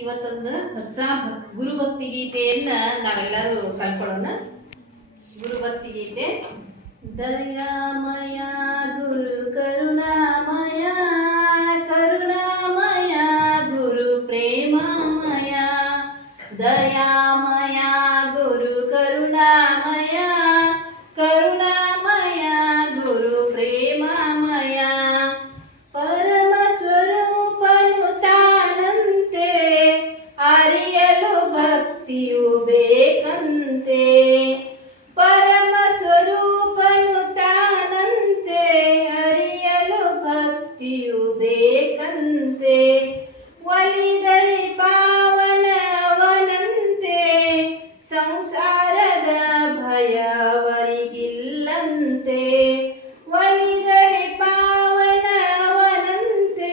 ಇವತ್ತೊಂದು ಹೊಸ ಗುರುಭಕ್ತಿ ಗೀತೆಯನ್ನ ನಾವೆಲ್ಲರೂ ಕಲ್ಕೊಳ್ಳೋಣ. ಗುರುಭಕ್ತಿ ಗೀತೆ. ದಯಾಮಯ ಗುರು ಕರುಣಾಮಯ, ಕರುಣಾಮಯ ಗುರು ಪ್ರೇಮಮಯ, ದಯಾಮಯ ಗುರು ಕರುಣಾಮಯ, ಕರುಣಾಮಯ ಗುರು ಪ್ರೇಮಮಯ, ಪರಮ ಸ್ವರೂಪನು ತಾನಂತೆ, ಅರಿಯಲು ಭಕ್ತಿಯು ಬೇಕಂತೆ. ಪರಮ ಸ್ವರೂಪನು ತಾನಂತೆ, ಅರಿಯಲು ಭಕ್ತಿಯು ಬೇಕಂತೆ. ಒಲಿದರೆ ಪಾವನವನಂತೆ, ಸಂಸಾರದ ಭಯವರಿಗಿಲ್ಲಂತೆ. ಒಲಿದರೆ ಪಾವನವನಂತೆ,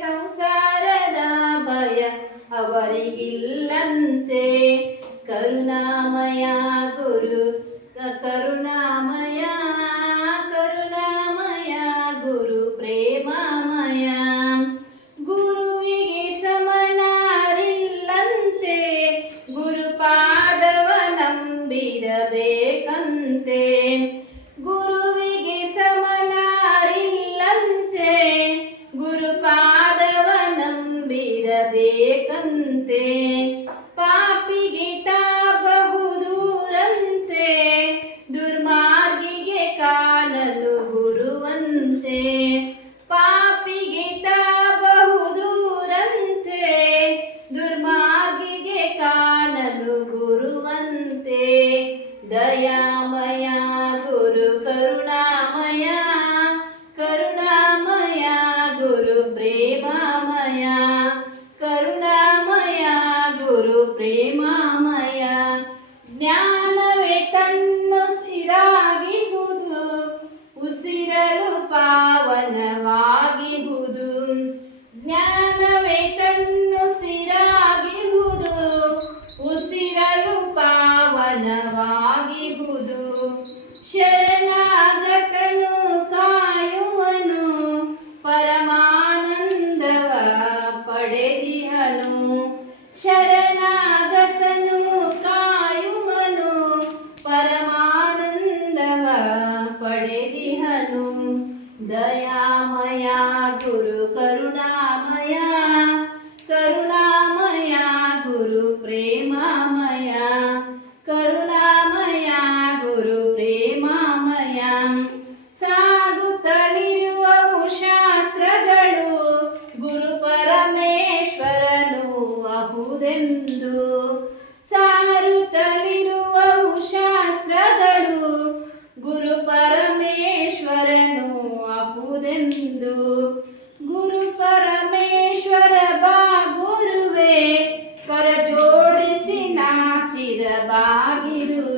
ಸಂಸಾರದ ಭಯ ಅವರಿಗಿಲ್ಲಂತೆ. ಕರುಣಾಮಯ ಗುರು ಕರುಣಾಮಯ, ಕರುಣಾಮಯ ಗುರು ಪ್ರೇಮಮಯ, ಗುರುವಿಗೆ ಸಮನಾರಿಲ್ಲಂತೆ, ಗುರುಪಾದವ ನಂಬಿರಬೇಕಂತೆ. ಗುರುವಿಗೆ ಸಮನಾರಿಲ್ಲಂತೆ, ಗುರುಪಾದವ ನಂಬಿರಬೇಕಂತೆ. ಪಾಪಿಗೆ ತಾ ಬಹುದೂರಂತೆ, ದುರ್ಮಾರ್ಗಿಗೆ ಕಾಣಲು ಗುರುವಂತೆ. ಪಾಪಿಗೆ ತಾ ಬಹುದೂರಂತೆ, ದುರ್ಮಾರ್ಗಿಗೆ ಕಾಣಲು ಗುರುವಂತೆ. ದಯಾಮಯ ಗುರು ಕರುಣಾಮಯ, ಕರುಣಾಮಯ ಗುರು ಪ್ರೇಮಮಯ, ಕರುಣಾಮಯ ಗುರು ಪ್ರೇಮಮಯ. ಜ್ಞಾನವೇ ತನ್ನುಸಿರಾಗಿಹುದು, ಉಸಿರಲು ಪಾವನವಾಗಿಹುದು. ಜ್ಞಾನವೇ ತನ್ನುಸಿರಾಗಿಹುದು, ಉಸಿರಲು ಪಾವನವಾಗಿಹುದು. ಶರಣಾಗತನು ಕಾಯುವನು, ಪರಮಾನಂದವ ಪಡೆದಿಹನು. ಶರಣಾಗತನು ಕಾಯುವನು, ಪರಮಾನಂದವ ಪಡೆದಿಹನು. ದಯಾಮಯ ಗುರು ಕರುಣಾಮಯ, ಕರುಣಾಮಯ ಗುರು ಪ್ರೇಮಮಯ, ಕರುಣಾಮಯ ಗುರು ಪ್ರೇಮಮಯ. ಸಾಗುತ್ತಲಿರುವವು ಶಾಸ್ತ್ರಗಳು, ಗುರು ಪರಮೇಶ್ವರನು ಅಹುದೆಂದು. ಸಾರುತ್ತಲಿರುವವು ಶಾಸ್ತ್ರಗಳು, ಗುರು ಪರಮೇಶ್ವರನು ಅಹುದೆಂದು. ಗುರು ಪರಮೇಶ್ವರ ಬಾ ಗುರುವೇ, ಕರ ಜೋಡಿಸಿ ನಾಸಿರ ಬಾಗಿರುವೆ.